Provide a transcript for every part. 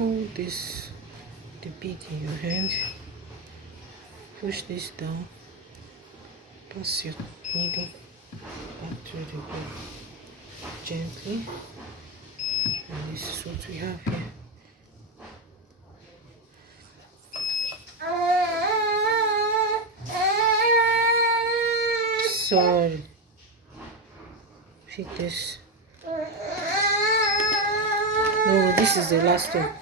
hold this, the bead in your hand, push this down, pass your needle back through the hole gently, and this is what we have here. Sorry, pick this. No, this is the last one.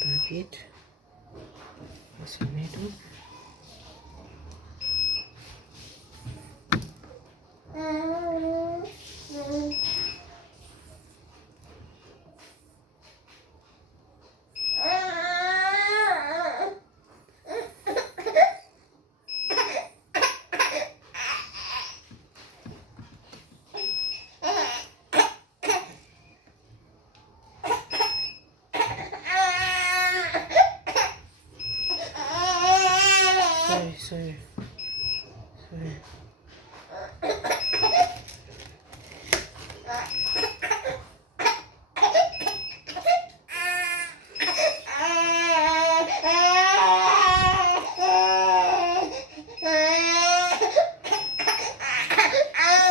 Tap it. That's the middle. Sorry.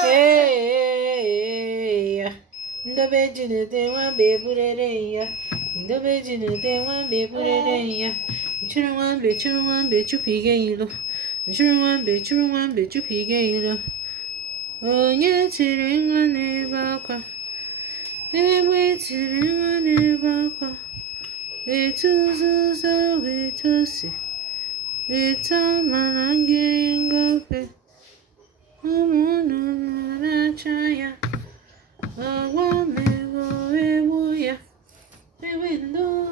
Hey, the veggie de one baby, the veggie de one baby, children, bet you pigalo. Children, bet you pigalo. Oh, yeah, children, never come. Hey, children, never come. We to so we to see. We tell man I'm getting up. Oh, no, chaya. Oh, what me, oh, yeah. A window.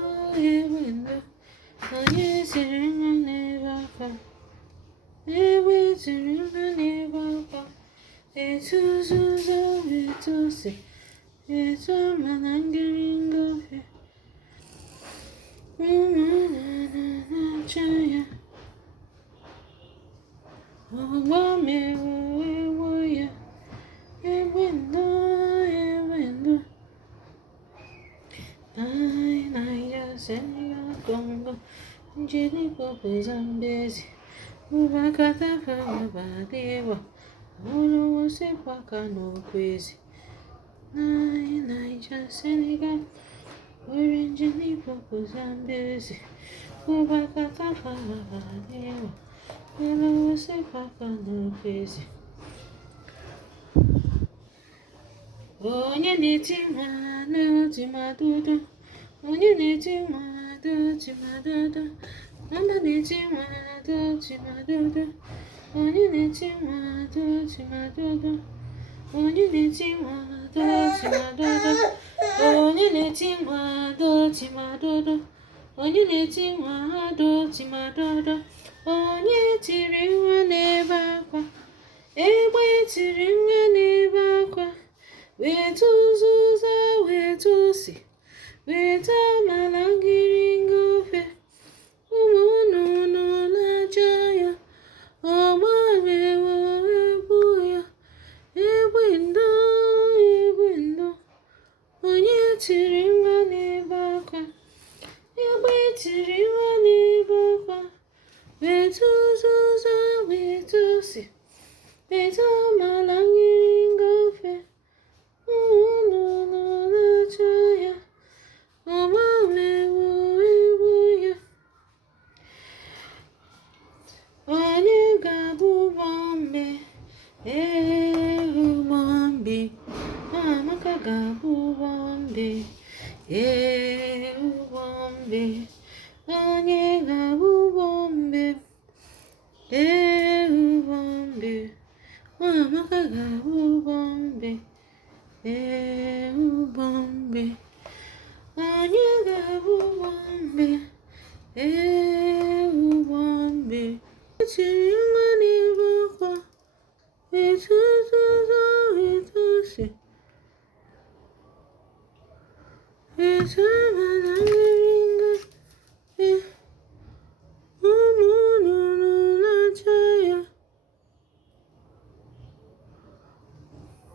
Oh, yes, children, never come. Hey, children, never come. It's so we to see. It's a man I'm getting up. Chaya. Oh, what me, oh, yeah. A window. I send you Congo. Jenny Poppers and busy. Ubakata Famabadewa. Oh, say Paka no crazy. I just send you. Orange Jenny Poppers and busy. Ubakata Famabadewa. Oh, say Paka no crazy. Oh, you need to my dodo. Oh, you need to my dodo. Mama need to my dodo. Oh, you need to my dodo. Oh, you need to my dodo. Oh, you need to my dodo. Oh, you need to my dodo. Oh, you need to never go. Wait to never go. We to see. We to malangiring of it. Oh, no, la jaya. Oh, my boy. A window. Oh, yeah, tearing on a baka. A way tearing on a baka. We to see. We to malangiring of it. Oh, no, la jaya. Oh, my boy. Onye ga-abụ Bombe, Bombe, Amaka ga-abụ Bombe, Bombe, onye ga-abụ Bombe, Bombe, Amaka ga-abụ Bombe, Bombe, onye ga-abụ Bombe, Bombe. It's